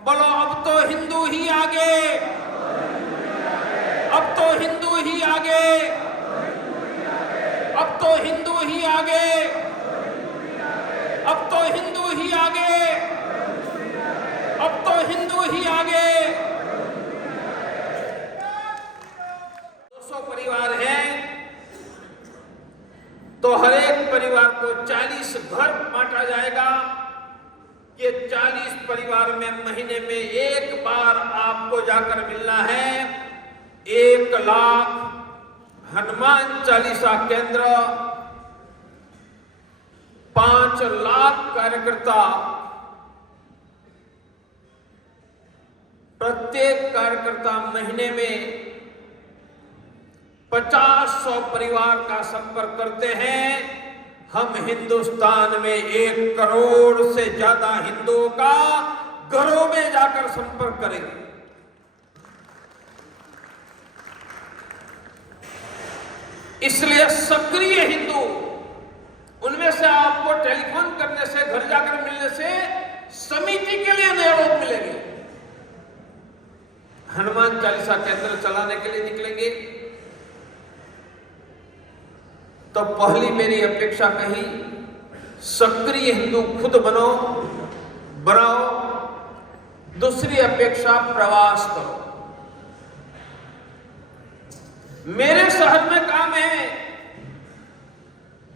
बोलो अब तो हिंदू ही आगे, अब तो हिंदू ही आगे, अब तो हिंदू ही आगे, अब तो हिंदू ही आगे, अब तो हिंदू ही आगे। 200 परिवार हैं तो हर एक परिवार को 40 घर बांटा जाएगा। ये 40 परिवार में महीने में एक बार आपको जाकर मिलना है। 1 लाख हनुमान चालीसा केंद्र, 5 लाख कार्यकर्ता, प्रत्येक कार्यकर्ता महीने में 50-100 परिवार का संपर्क करते हैं। हम हिंदुस्तान में 1 करोड़ से ज्यादा हिंदुओं का घरों में जाकर संपर्क करेंगे। इसलिए सक्रिय हिंदू, उनमें से आपको टेलीफोन करने से, घर जाकर मिलने से समिति के लिए नए लोग मिलेंगे। हनुमान चालीसा केंद्र चलाने के लिए निकलेंगे तो पहली मेरी अपेक्षा कहीं सक्रिय हिंदू खुद बनाओ। दूसरी अपेक्षा प्रवास करो। मेरे शहर में काम है,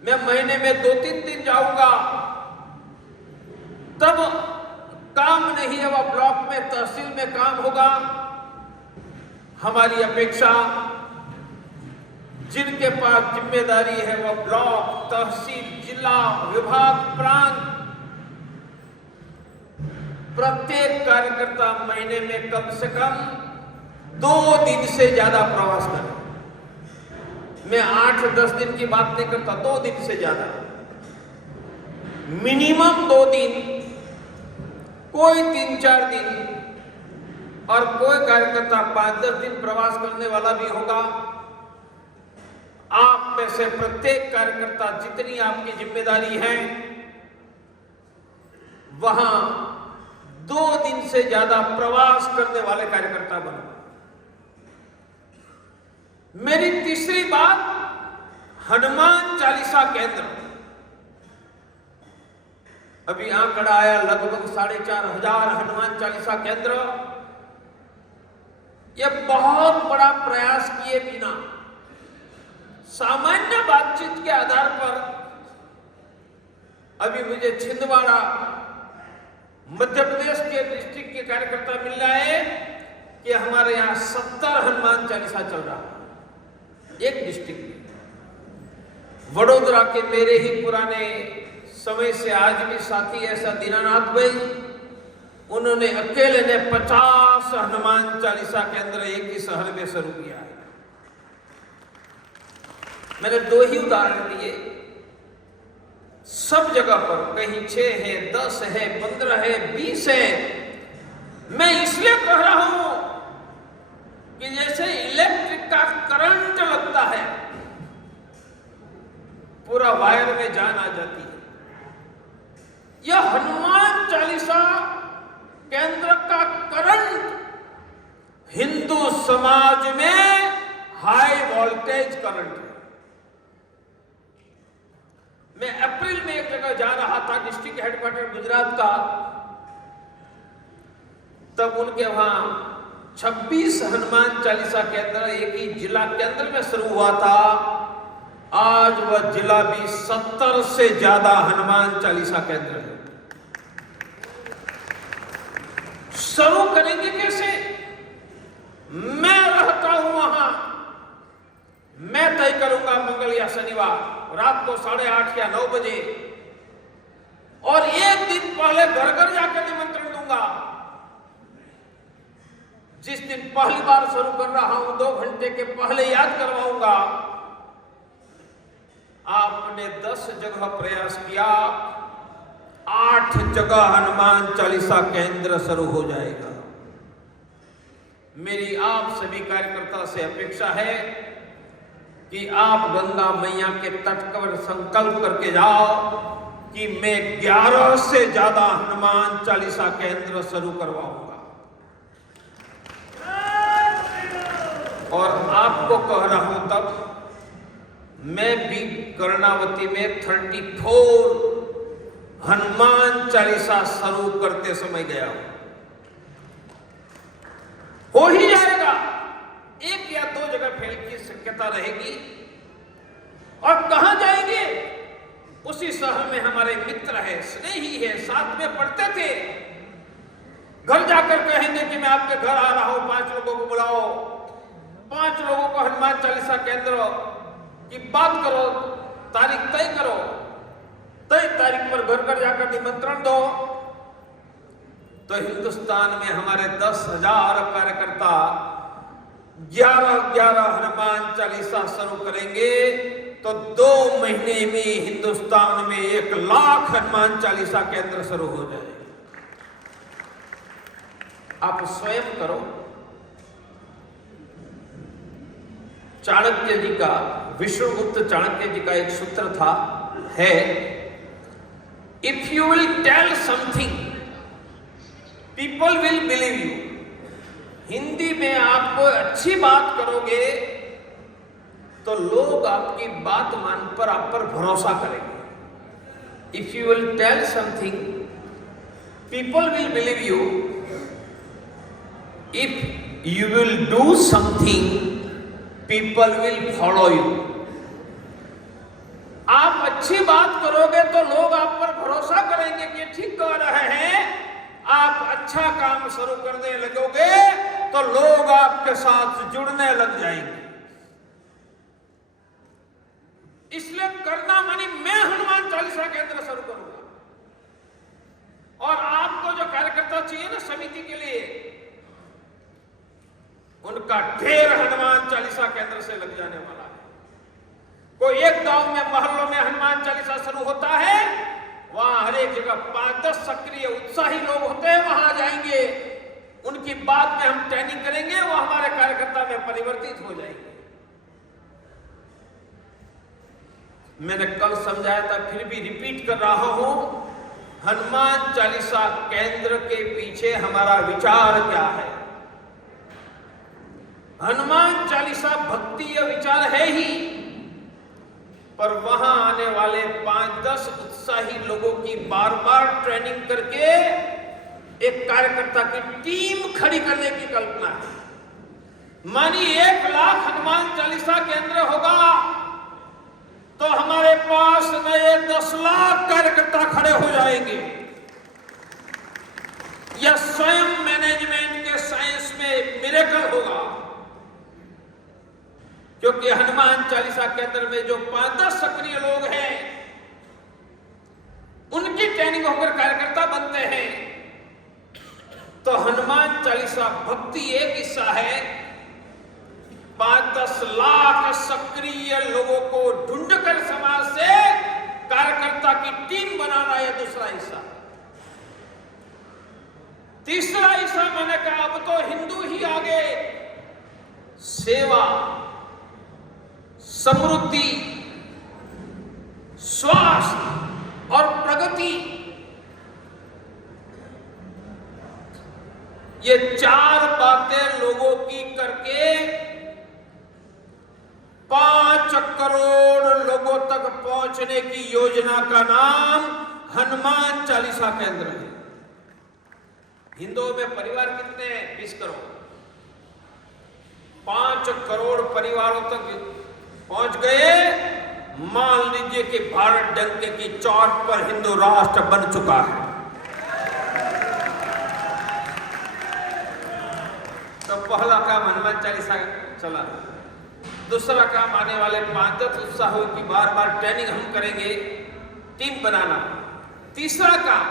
मैं महीने में 2-3 दिन जाऊंगा, तब काम नहीं है वह ब्लॉक में, तहसील में काम होगा। हमारी अपेक्षा, जिनके पास जिम्मेदारी है वह ब्लॉक, तहसील, जिला, विभाग, प्रांत, प्रत्येक कार्यकर्ता महीने में कम से कम 2 दिन से ज्यादा प्रवास करें। मैं 8-10 दिन की बात नहीं करता, 2 दिन से ज्यादा, मिनिमम 2 दिन, कोई 3-4 दिन, और कोई कार्यकर्ता 5-10 दिन प्रवास करने वाला भी होगा। आप में से प्रत्येक कार्यकर्ता, जितनी आपकी जिम्मेदारी है, वहां 2 दिन से ज्यादा प्रवास करने वाले कार्यकर्ता बनो। मेरी तीसरी बात, हनुमान चालीसा केंद्र। अभी आंकड़ा आया लगभग 4,500 हनुमान चालीसा केंद्र। यह बहुत बड़ा प्रयास किए बिना, सामान्य बातचीत के आधार पर अभी मुझे छिंदवाड़ा, मध्य प्रदेश के डिस्ट्रिक्ट के कार्यकर्ता मिल रहा है कि हमारे यहां 70 हनुमान चालीसा चल रहा है एक डिस्ट्रिक्ट में। वडोदरा के मेरे ही पुराने समय से आज भी साथी ऐसा दीनानाथ भाई, उन्होंने अकेले ने 50 हनुमान चालीसा केंद्र एक ही शहर में शुरू किया है। मैंने 2 ही उदाहरण दिए, सब जगह पर कहीं 6 है, 10 है, 15 है, 20 है। मैं इसलिए कह रहा हूं कि जैसे इलेक्ट्रिक का करंट लगता है, पूरा वायर में जान आ जाती है। यह हनुमान चालीसा केंद्र का करंट हिंदू समाज में हाई वोल्टेज करंट है। मैं अप्रैल में एक जगह जा रहा था, डिस्ट्रिक्ट हेडक्वार्टर गुजरात का, तब उनके वहां 26 हनुमान चालीसा केंद्र एक ही जिला केंद्र में शुरू हुआ था। आज वह जिला भी 70 से ज्यादा हनुमान चालीसा केंद्र है। शुरू करेंगे कैसे? मैं रहता हूं वहां, मैं तय करूंगा मंगल या शनिवार रात को 8:30 या 9 बजे, और एक दिन पहले घर घर जाकर निमंत्रण दूंगा। जिस दिन पहली बार शुरू कर रहा हूं 2 घंटे के पहले याद करवाऊंगा। आपने 10 जगह प्रयास किया, 8 जगह हनुमान चालीसा केंद्र शुरू हो जाएगा। मेरी आप सभी कार्यकर्ता से अपेक्षा है कि आप गंगा मैया के तट पर संकल्प करके जाओ कि मैं 11 से ज्यादा हनुमान चालीसा केंद्र शुरू करवाऊंगा। और आपको कह रहा हूं, तब मैं भी कर्णावती में 34 हनुमान चालीसा शुरू करते समय गया हूं। हो ही जाएगा, एक या दो जगह फेल की शक्यता रहेगी। और कहां जाएंगे? उसी शहर में हमारे मित्र है, स्नेही है, साथ में पढ़ते थे। घर जाकर कहेंगे कि मैं आपके घर आ रहा हूं, 5 लोगों को बुलाओ, 5 लोगों को हनुमान चालीसा केंद्र की बात करो, तारीख तय करो, तय तारीख पर घर घर जाकर निमंत्रण दो। तो हिंदुस्तान में हमारे 10,000 कार्यकर्ता 11 हनुमान चालीसा शुरू करेंगे, तो 2 महीने में हिंदुस्तान में 1 लाख हनुमान चालीसा केंद्र शुरू हो जाए। आप स्वयं करो। चाणक्य जी का, विष्णुगुप्त चाणक्य जी का एक सूत्र था, है, if you will tell something people will believe you. Hindi में आपको अच्छी बात करोगे तो लोग आपकी बात मान पर आप पर भरोसा करेंगे। If you will tell something people will believe you, if you will do something people will follow you. आप अच्छी बात करोगे तो लोग आप पर भरोसा करेंगे कि ठीक कह रहे हैं। आप अच्छा काम शुरू करने लगोगे तो लोग आपके साथ जुड़ने लग जाएंगे। इसलिए करना मानी मैं हनुमान चालीसा केंद्र शुरू करूंगा। और आपको जो कार्यकर्ता चाहिए ना समिति के लिए, उनका ढेर हनुमान चालीसा केंद्र से लग जाने वाला है। कोई एक गांव में, मोहल्लों में हनुमान चालीसा शुरू होता है, वहां हर एक जगह 5-10 सक्रिय उत्साही लोग होते हैं, वहां जाएंगे, उनकी बात में हम ट्रेनिंग करेंगे, वो हमारे कार्यकर्ता में परिवर्तित हो जाएंगे। मैंने कल समझाया था, फिर भी रिपीट कर रहा हूं, हनुमान चालीसा केंद्र के पीछे हमारा विचार क्या है। हनुमान चालीसा भक्ति या विचार है ही, पर वहां आने वाले 5-10 उत्साही लोगों की बार बार ट्रेनिंग करके एक कार्यकर्ता की टीम खड़ी करने की कल्पना है। मानी 1 लाख हनुमान चालीसा केंद्र होगा तो हमारे पास नए 10 लाख कार्यकर्ता खड़े हो जाएंगे। यह स्वयं मैनेजमेंट के साइंस में मिरेकल होगा, क्योंकि हनुमान चालीसा केंद्र में जो 5-10 सक्रिय लोग हैं, उनकी ट्रेनिंग होकर कार्यकर्ता बनते हैं। तो हनुमान चालीसा भक्ति एक हिस्सा है, 5-10 लाख सक्रिय लोगों को ढूंढकर समाज से कार्यकर्ता की टीम बनाना यह दूसरा हिस्सा। तीसरा हिस्सा मैंने कहा, अब तो हिंदू ही आगे, सेवा, समृद्धि, स्वास्थ्य और प्रगति, ये 4 बातें लोगों की करके 5 करोड़ लोगों तक पहुंचने की योजना का नाम हनुमान चालीसा केंद्र है। हिंदुओं में परिवार कितने हैं? 20 करोड़। 5 करोड़ परिवारों तक पहुंच गए, मान लीजिए कि भारत डंके की चोट पर हिंदू राष्ट्र बन चुका है। तो पहला काम हनुमान चालीसा चला। दूसरा काम आने वाले 5-10 उत्साहों की बार बार ट्रेनिंग हम करेंगे, टीम बनाना। तीसरा काम,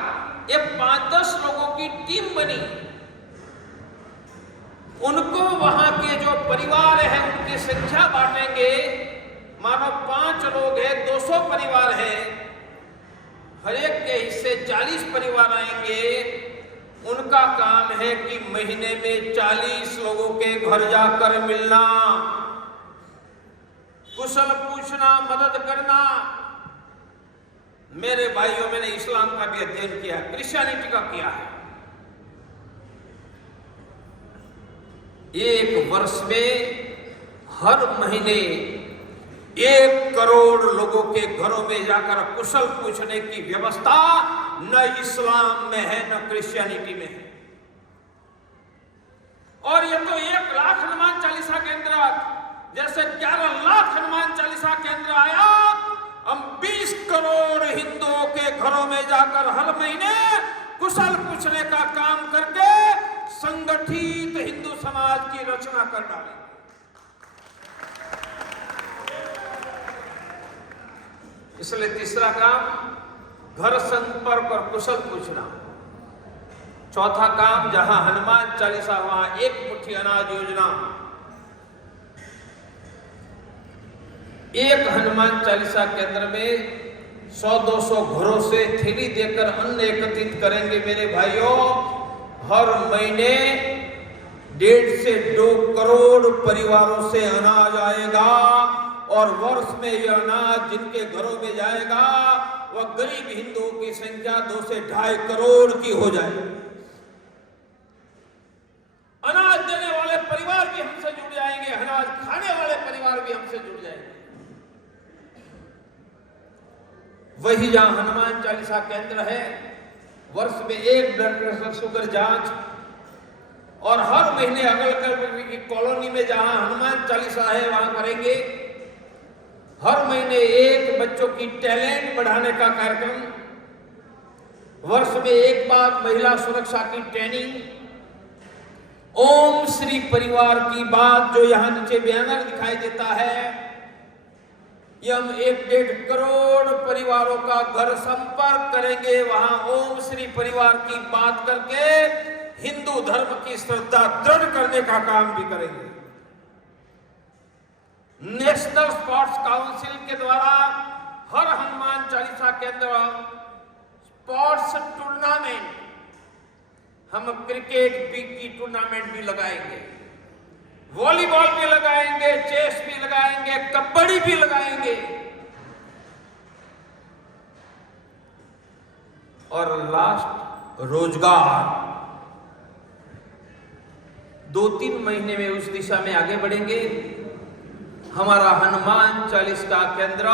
ये 5-10 लोगों की टीम बनी, उनको वहां के जो परिवार है उनकी संख्या बांटेंगे। मानो 5 लोग हैं, 200 परिवार हैं, हर एक के हिस्से 40 परिवार आएंगे। उनका काम है कि महीने में 40 लोगों के घर जाकर मिलना, कुशल पूछना, मदद करना। मेरे भाइयों, मैंने इस्लाम का भी अध्ययन किया है, क्रिश्चियनिटी का किया है। एक वर्ष में हर महीने 1 करोड़ लोगों के घरों में जाकर कुशल पूछने की व्यवस्था न इस्लाम में है न क्रिश्चियनिटी में है। और ये तो 1 लाख हनुमान चालीसा केंद्र, जैसे 11 लाख हनुमान चालीसा केंद्र आया, हम 20 करोड़ हिंदुओं के घरों में जाकर हर महीने कुशल पूछने का काम करके संगठित हिंदू समाज की रचना कर डालेंगे। इसलिए तीसरा काम घर संपर्क और कुशल पूछना। चौथा काम, जहां हनुमान चालीसा वहां 1 मुट्ठी अनाज योजना। एक हनुमान चालीसा केंद्र में 100-200 घरों से थैली देकर अन्न एकत्रित करेंगे मेरे भाइयों। हर महीने 1.5 से 2 करोड़ परिवारों से अनाज आएगा और वर्ष में यह अनाज जिनके घरों में जाएगा वह गरीब हिंदुओं की संख्या 2 से 2.5 करोड़ की हो जाएगी। अनाज देने वाले परिवार भी हमसे जुड़ जाएंगे, अनाज खाने वाले परिवार भी हमसे जुड़ जाएंगे। वही जहां हनुमान चालीसा केंद्र है, वर्ष में 1 ब्लड प्रेशर शुगर जांच, और हर महीने अगल की कॉलोनी में जहां हनुमान चालीसा है वहां करेंगे। हर महीने 1 बच्चों की टैलेंट बढ़ाने का कार्यक्रम, वर्ष में 1 बार महिला सुरक्षा की ट्रेनिंग। ओम श्री परिवार की बात जो यहां नीचे बैनर दिखाई देता है, ये हम 1-1.5 करोड़ परिवारों का घर संपर्क करेंगे। वहां ओम श्री परिवार की बात करके हिंदू धर्म की श्रद्धा दृढ़ करने का काम भी करेंगे। नेशनल स्पोर्ट्स काउंसिल के द्वारा हर हनुमान चालीसा केंद्र स्पोर्ट्स टूर्नामेंट, हम क्रिकेट की टूर्नामेंट भी लगाएंगे, वॉलीबॉल भी लगाएंगे, चेस भी लगाएंगे, कबड्डी भी लगाएंगे। और लास्ट, रोजगार। 2-3 महीने में उस दिशा में आगे बढ़ेंगे। हमारा हनुमान चालीसा केंद्र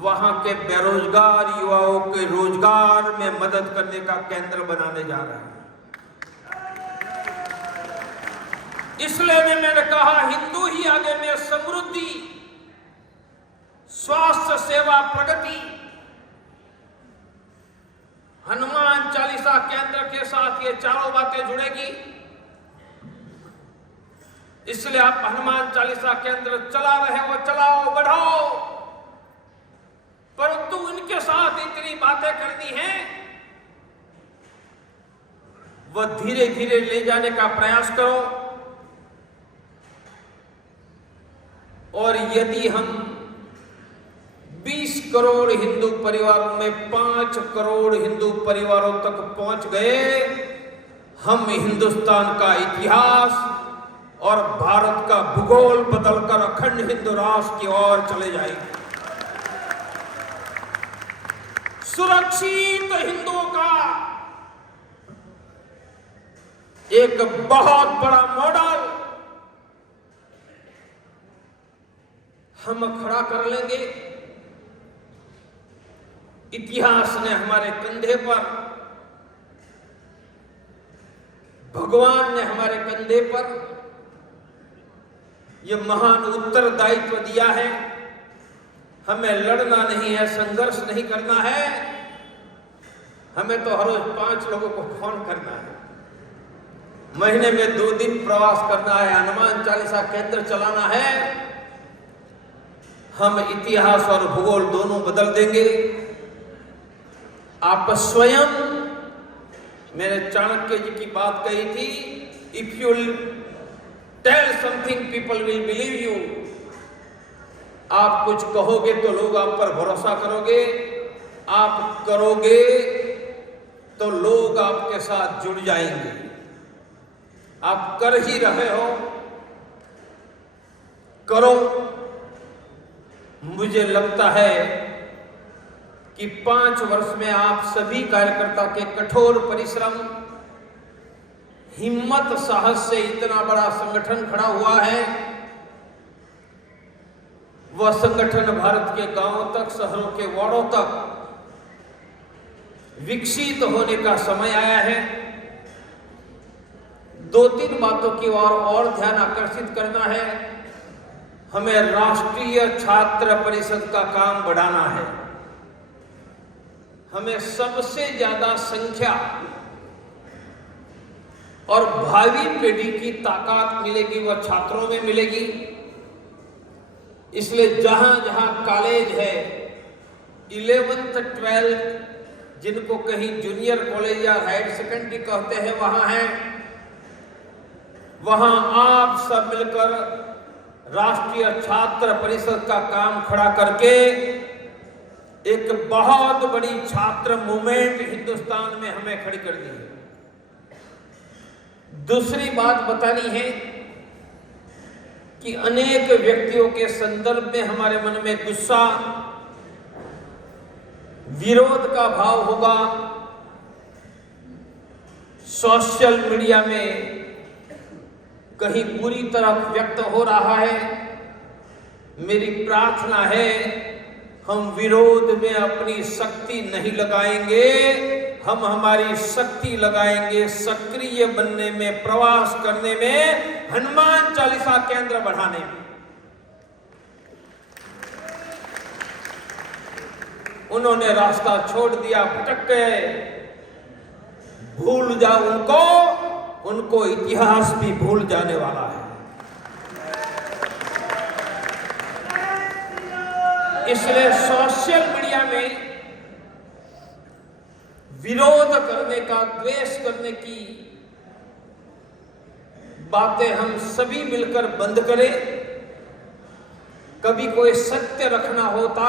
वहां के बेरोजगार युवाओं के रोजगार में मदद करने का केंद्र बनाने जा रहा है। इसलिए मैंने कहा, हिंदू ही आगे में समृद्धि, स्वास्थ्य सेवा, प्रगति। हनुमान चालीसा केंद्र के साथ ये चारों बातें जुड़ेगी। इसलिए आप हनुमान चालीसा केंद्र चला रहे हो, चलाओ, बढ़ाओ, परंतु इनके साथ इतनी बातें करनी है, वह धीरे धीरे ले जाने का प्रयास करो। और यदि हम 20 करोड़ हिंदू परिवारों में 5 करोड़ हिंदू परिवारों तक पहुंच गए, हम हिंदुस्तान का इतिहास और भारत का भूगोल बदलकर अखंड हिंदू राष्ट्र की ओर चले जाएंगे। सुरक्षित हिंदुओं का एक बहुत बड़ा मॉडल हम खड़ा कर लेंगे। इतिहास ने हमारे कंधे पर, भगवान ने हमारे कंधे पर यह महान उत्तरदायित्व दिया है। हमें लड़ना नहीं है, संघर्ष नहीं करना है, हमें तो हर रोज 5 लोगों को फोन करना है, महीने में 2 दिन प्रवास करना है, हनुमान चालीसा केंद्र चलाना है। हम इतिहास और भूगोल दोनों बदल देंगे। आप स्वयं, मैंने चाणक्य जी की बात कही थी, if you tell something people will believe you. आप कुछ कहोगे तो लोग आप पर भरोसा करोगे, आप करोगे तो लोग आपके साथ जुड़ जाएंगे। आप कर ही रहे हो, करो। मुझे लगता है कि 5 वर्ष में आप सभी कार्यकर्ता के कठोर परिश्रम, हिम्मत, साहस से इतना बड़ा संगठन खड़ा हुआ है। वह संगठन भारत के गांवों तक, शहरों के वार्डों तक विकसित होने का समय आया है। 2-3 बातों की ओर और ध्यान आकर्षित करना है। हमें राष्ट्रीय छात्र परिषद का काम बढ़ाना है। हमें सबसे ज्यादा संख्या और भावी पीढ़ी की ताकत मिलेगी वह छात्रों में मिलेगी। इसलिए जहां जहां कॉलेज है, 11th 12th, जिनको कहीं जूनियर कॉलेज या हायर सेकेंडरी कहते हैं, वहां है, वहां आप सब मिलकर राष्ट्रीय छात्र परिषद का काम खड़ा करके एक बहुत बड़ी छात्र मूवमेंट हिंदुस्तान में हमें खड़ी कर दी है। दूसरी बात बतानी है कि अनेक व्यक्तियों के संदर्भ में हमारे मन में गुस्सा, विरोध का भाव होगा। सोशल मीडिया में कहीं बुरी तरफ व्यक्त हो रहा है। मेरी प्रार्थना है हम विरोध में अपनी शक्ति नहीं लगाएंगे, हम हमारी शक्ति लगाएंगे सक्रिय बनने में, प्रवास करने में, हनुमान चालीसा केंद्र बढ़ाने में। उन्होंने रास्ता छोड़ दिया, भटक गए, भूल जाओ उनको, उनको इतिहास भी भूल जाने वाला है। इसलिए सोशल मीडिया में विरोध करने का, द्वेष करने की बातें हम सभी मिलकर बंद करें। कभी कोई सत्य रखना होता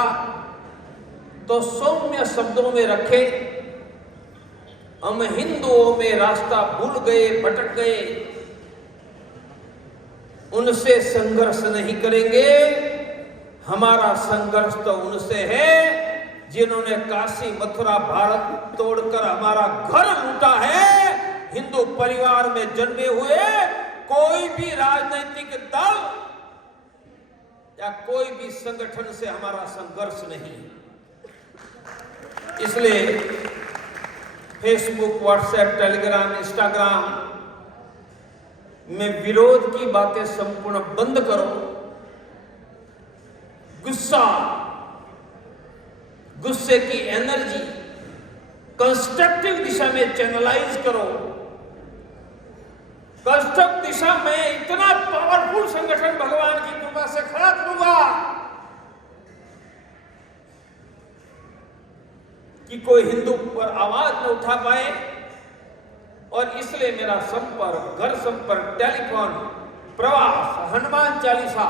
तो सौम्य शब्दों में रखें। हम हिंदुओं में रास्ता भूल गए, भटक गए, उनसे संघर्ष नहीं करेंगे। हमारा संघर्ष तो उनसे है जिन्होंने काशी मथुरा भारत तोड़कर हमारा घर लूटा है। हिंदू परिवार में जन्मे हुए कोई भी राजनीतिक दल या कोई भी संगठन से हमारा संघर्ष नहीं। इसलिए फेसबुक, व्हाट्सएप, टेलीग्राम, इंस्टाग्राम में विरोध की बातें संपूर्ण बंद करो। गुस्से की एनर्जी कंस्ट्रक्टिव दिशा में चैनलाइज करो। कंस्ट्रक्टिव दिशा में इतना पावरफुल संगठन भगवान की कृपा से खड़ा करूंगा कि कोई हिंदू पर आवाज न उठा पाए। और इसलिए मेरा संपर्क, घर संपर्क, टेलीफोन, प्रवास, हनुमान चालीसा,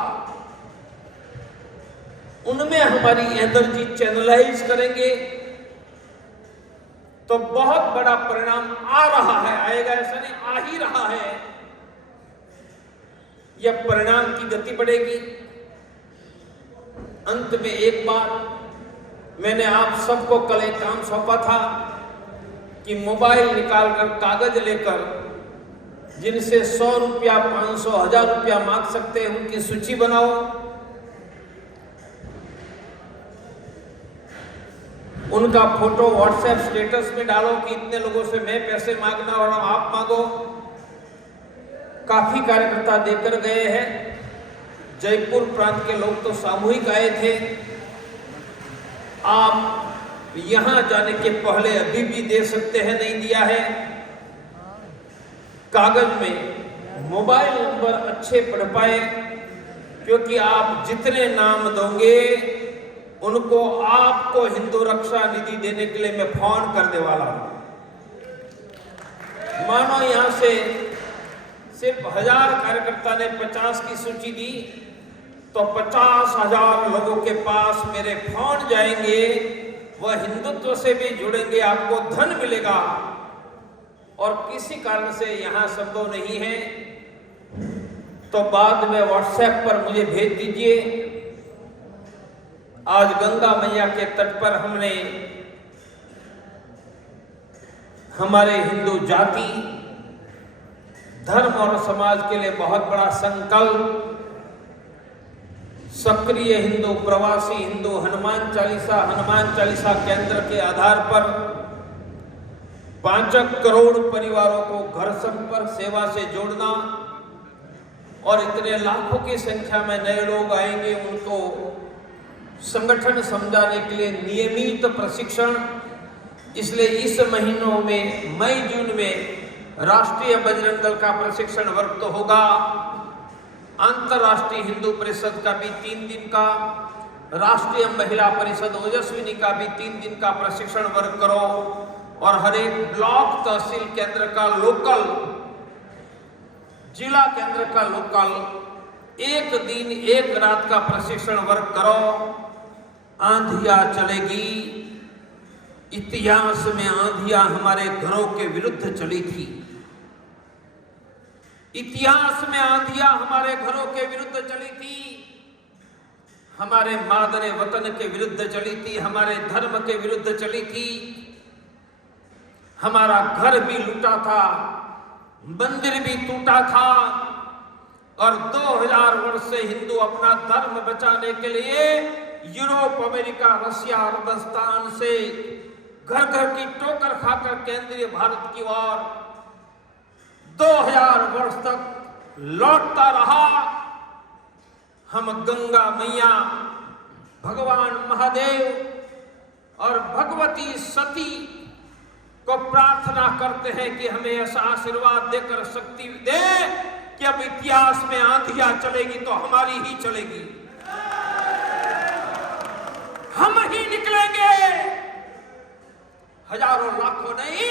उनमें हमारी एनर्जी चैनलाइज करेंगे तो बहुत बड़ा परिणाम आ रहा है। आएगा ऐसा नहीं, आ ही रहा है। यह परिणाम की गति बढ़ेगी। अंत में एक बात, मैंने आप सबको कल एक काम सौंपा था कि मोबाइल निकालकर, कागज लेकर जिनसे 100 रुपया, 500, 1000 रुपया मांग सकते हैं उनकी सूची बनाओ। उनका फोटो व्हाट्सएप स्टेटस में डालो कि इतने लोगों से मैं पैसे मांगना और आप मांगो। काफी कार्यकर्ता देकर गए हैं। जयपुर प्रांत के लोग तो सामूहिक आए थे। आप यहां जाने के पहले अभी भी दे सकते हैं, नहीं दिया है। कागज में मोबाइल नंबर अच्छे पढ़ पाए, क्योंकि आप जितने नाम दोगे उनको आपको हिंदू रक्षा निधि देने के लिए मैं फोन करने वाला हूं। मानो यहां से सिर्फ 1000 कार्यकर्ता ने 50 की सूची दी तो 50,000 लोगों के पास मेरे फोन जाएंगे। वह हिंदुत्व से भी जुड़ेंगे, आपको धन मिलेगा। और किसी कारण से यहां संभव नहीं है तो बाद में व्हाट्सएप पर मुझे भेज दीजिए। आज गंगा मैया के तट पर हमने हमारे हिंदू जाति, धर्म और समाज के लिए बहुत बड़ा संकल्प, सक्रिय हिंदू, प्रवासी हिंदू, हनुमान चालीसा केंद्र के आधार पर 5 करोड़ परिवारों को घर संपर्क सेवा से जोड़ना और इतने लाखों की संख्या में नए लोग आएंगे, उनको संगठन समझाने के लिए नियमित प्रशिक्षण। इसलिए इस महीनों में मई जून में राष्ट्रीय बजरंग दल का प्रशिक्षण वर्ग तो होगा, अंतर्राष्ट्रीय हिंदू परिषद का भी 3 दिन का, राष्ट्रीय महिला परिषद ओजस्विनी का भी 3 दिन का प्रशिक्षण वर्ग करो और हर एक ब्लॉक तहसील केंद्र का लोकल, जिला केंद्र का लोकल 1 दिन 1 रात का प्रशिक्षण वर्ग करो। आंधियां चलेगी। इतिहास में आंधियां हमारे घरों के विरुद्ध चली थी। इतिहास में आंधियां हमारे घरों के विरुद्ध चली थी, हमारे मादरे वतन के विरुद्ध चली थी, हमारे धर्म के विरुद्ध चली थी। हमारा घर भी लूटा था, मंदिर भी टूटा था और 2000 वर्ष से हिंदू अपना धर्म बचाने के लिए यूरोप, अमेरिका, रशिया, अरबस्तान से घर घर की ठोकर खाकर केंद्रीय भारत की ओर 2000 वर्ष तक लौटता रहा। हम गंगा मैया, भगवान महादेव और भगवती सती को प्रार्थना करते हैं कि हमें ऐसा आशीर्वाद देकर शक्ति दे कि अब इतिहास में आंधियां चलेगी तो हमारी ही चलेगी, हम ही निकलेंगे। हजारों लाखों नहीं,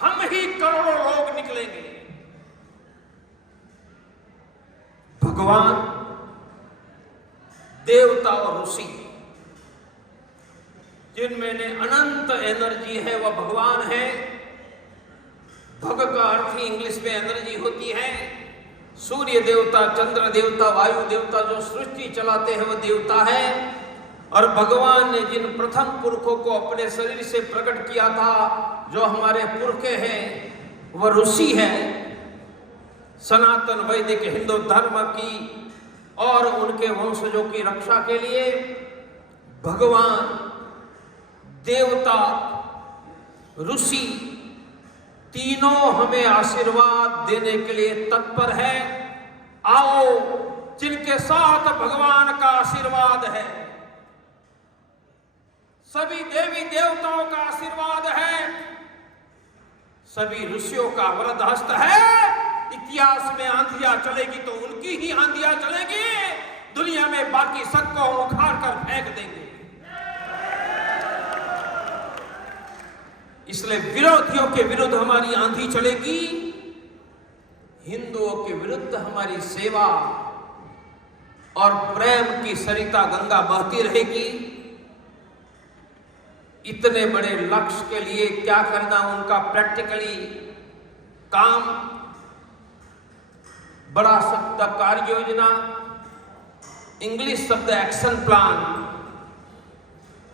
हम ही करोड़ों लोग निकलेंगे। भगवान, देवता और ऋषि, जिनमें ने अनंत एनर्जी है, वह भगवान है। भग का अर्थ ही इंग्लिश में एनर्जी होती है। सूर्य देवता, चंद्र देवता, वायु देवता जो सृष्टि चलाते हैं वह देवता है। और भगवान ने जिन प्रथम पुरखों को अपने शरीर से प्रकट किया था, जो हमारे पुरखे हैं, वह ऋषि है। सनातन वैदिक हिंदू धर्म की और उनके वंशजों की रक्षा के लिए भगवान, देवता, ऋषि तीनों हमें आशीर्वाद देने के लिए तत्पर है। आओ, जिनके साथ भगवान का आशीर्वाद है, सभी देवी देवताओं का आशीर्वाद है, सभी ऋषियों का वरद हस्त है। इतिहास में आंधियां चलेगी तो उनकी ही आंधियां चलेगी, दुनिया में बाकी सबको उखाड़ कर फेंक देंगे। इसलिए विरोधियों के विरुद्ध हमारी आंधी चलेगी, हिंदुओं के विरुद्ध हमारी सेवा और प्रेम की सरिता गंगा बहती रहेगी। इतने बड़े लक्ष्य के लिए क्या करना, उनका प्रैक्टिकली काम, बड़ा शब्द कार्य योजना, इंग्लिश शब्द एक्शन प्लान,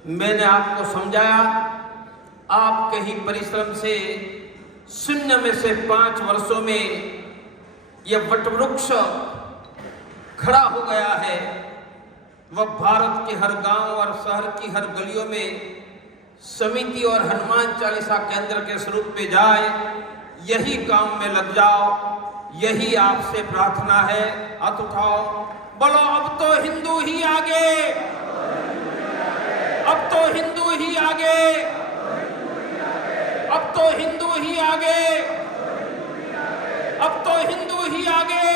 मैंने आपको समझाया। आपके ही परिश्रम से 0 में से 5 वर्षों में यह वटवृक्ष खड़ा हो गया है। वह भारत के हर गांव और शहर की हर गलियों में समिति और हनुमान चालीसा केंद्र के स्वरूप में जाए। यही काम में लग जाओ, यही आपसे प्रार्थना है। हाथ उठाओ, बोलो अब तो हिंदू ही आगे, अब तो हिंदू ही आगे, अब तो हिंदू ही आगे, अब तो हिंदू ही आगे,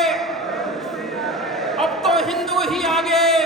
अब तो हिंदू ही आगे।